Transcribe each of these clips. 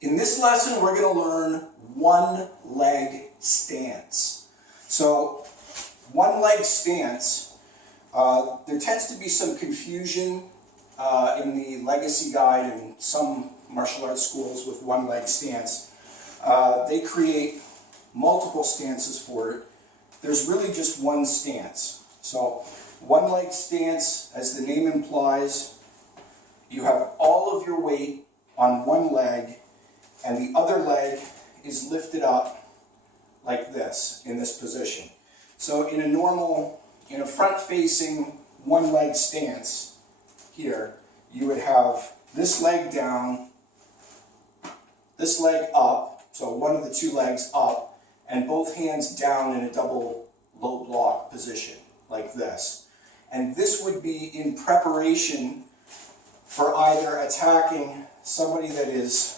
In this lesson, we're going to learn one leg stance. So, one leg stance, there tends to be some confusion in the legacy guide and some martial arts schools with one leg stance. They create multiple stances for it. There's really just one stance. So, one leg stance, as the name implies, you have all of your weight on one leg and the other leg is lifted up like this, in this position. So in a front-facing one leg stance here, you would have this leg down, this leg up, so one of the two legs up, and both hands down in a double low block position, like this. And this would be in preparation for either attacking somebody that is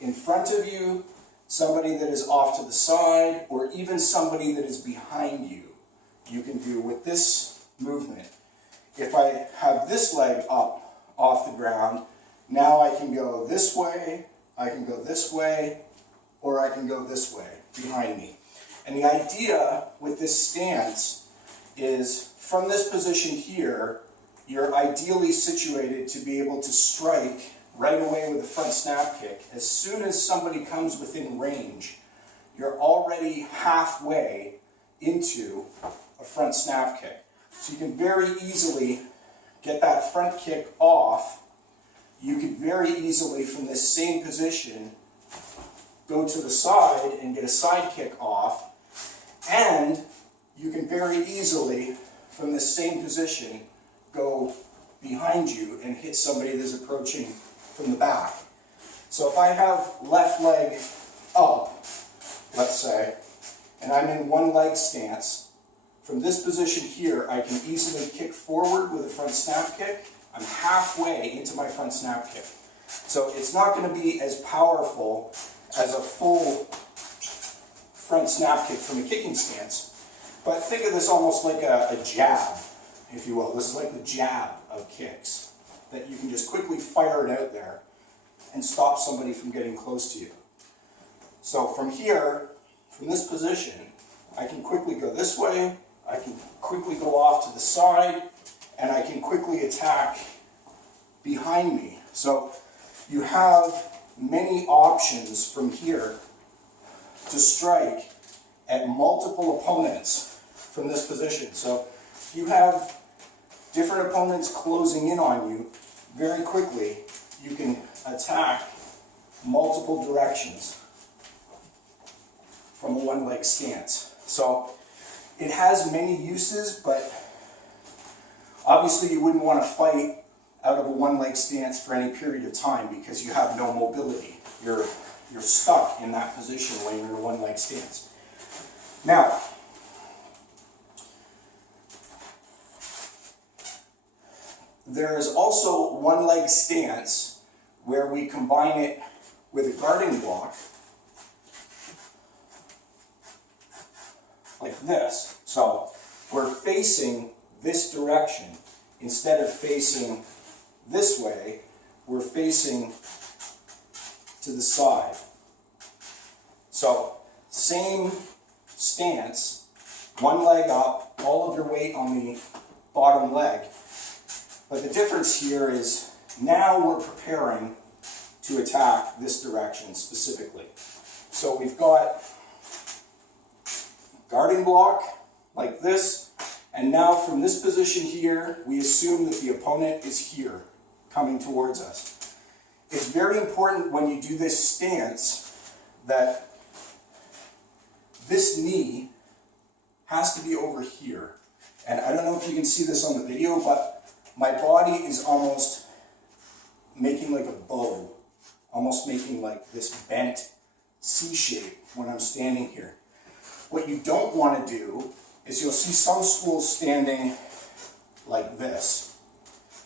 in front of you, somebody that is off to the side, or even somebody that is behind you. You can do with this movement. If I have this leg up off the ground, now I can go this way, I can go this way, or I can go this way behind me. And the idea with this stance is from this position here, you're ideally situated to be able to strike right away with a front snap kick. As soon as somebody comes within range, you're already halfway into a front snap kick. So you can very easily get that front kick off. You could very easily, from this same position, go to the side and get a side kick off. And you can very easily, from this same position, go behind you and hit somebody that's approaching from the back. So if I have left leg up, let's say, and I'm in one leg stance, from this position here, I can easily kick forward with a front snap kick. I'm halfway into my front snap kick. So it's not going to be as powerful as a full front snap kick from a kicking stance, but think of this almost like a jab, if you will. This is like the jab of kicks, that you can just quickly fire it out there and stop somebody from getting close to you. So from here, from this position, I can quickly go this way, I can quickly go off to the side, and I can quickly attack behind me. So you have many options from here to strike at multiple opponents from this position. So you have different opponents closing in on you very quickly. You can attack multiple directions from a one leg stance. So it has many uses, but obviously you wouldn't want to fight out of a one leg stance for any period of time because you have no mobility. You're stuck in that position when you're in a one leg stance. Now, there is also one leg stance where we combine it with a guarding block like this. So we're facing this direction. Instead of facing this way, we're facing to the side. So same stance, one leg up, all of your weight on the bottom leg. But the difference here is now we're preparing to attack this direction specifically. So we've got guarding block like this, and now from this position here, we assume that the opponent is here, coming towards us. It's very important when you do this stance that this knee has to be over here. And I don't know if you can see this on the video, but my body is almost making like a bow, almost making like this bent C shape when I'm standing here. What you don't want to do is you'll see some schools standing like this.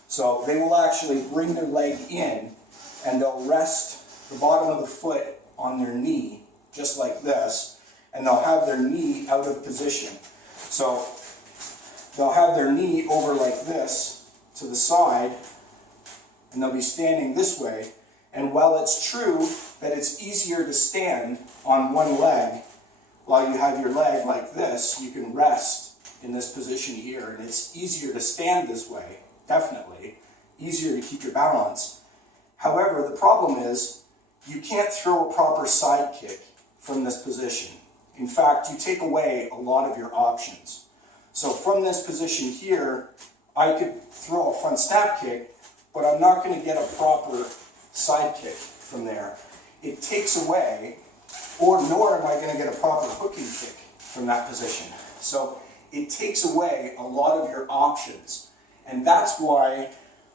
So they will actually bring their leg in and they'll rest the bottom of the foot on their knee, just like this, and they'll have their knee out of position. So they'll have their knee over like this to the side, and they'll be standing this way, And while it's true that it's easier to stand on one leg while you have your leg like this, you can rest in this position here, and it's easier to stand this way, definitely. Easier to keep your balance. However, the problem is you can't throw a proper side kick from this position. In fact, you take away a lot of your options. So from this position here, I could throw a front snap kick, but I'm not going to get a proper side kick from there. It takes away, nor am I going to get a proper hooking kick from that position. So it takes away a lot of your options. And that's why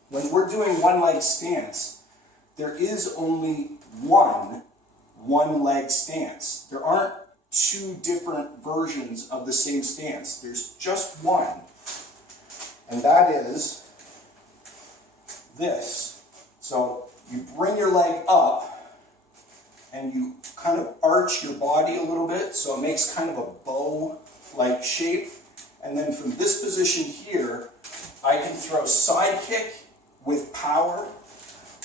when we're doing one leg stance, there is only one leg stance. There aren't two different versions of the same stance. There's just one. And that is this. So you bring your leg up and you kind of arch your body a little bit so it makes kind of a bow-like shape. And then from this position here, I can throw side kick with power.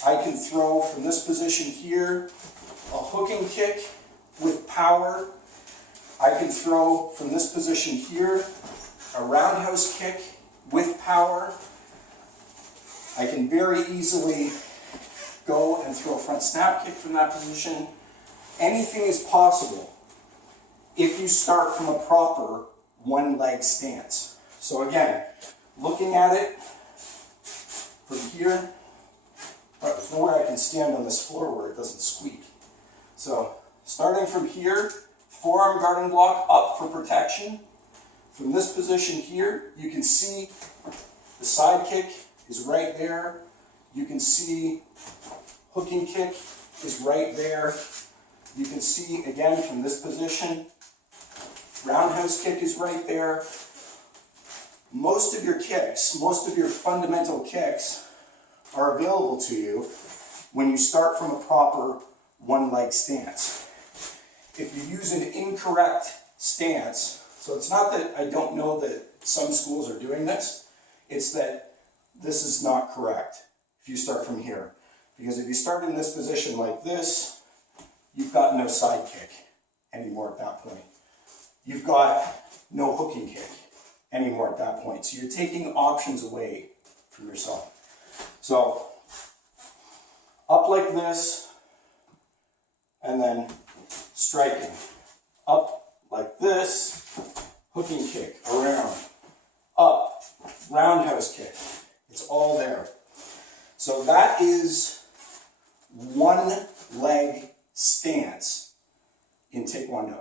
I can throw from this position here a hooking kick with power. I can throw from this position here a roundhouse kick with power. I can very easily go and throw a front snap kick from that position. Anything is possible if you start from a proper one leg stance. So again, looking at it from here, there's no way I can stand on this floor where it doesn't squeak. So starting from here, forearm guarding block up for protection. From this position here, you can see the side kick is right there. You can see hooking kick is right there. You can see, again, from this position, roundhouse kick is right there. Most of your kicks, most of your fundamental kicks are available to you when you start from a proper one leg stance. If you use an incorrect stance, so it's not that I don't know that some schools are doing this, it's that this is not correct if you start from here. Because if you start in this position like this, you've got no side kick anymore at that point. You've got no hooking kick anymore at that point. So you're taking options away from yourself. So up like this, and then striking. Up like this, hooking kick, around, up, roundhouse kick. It's all there. So that is one leg stance in Taekwondo.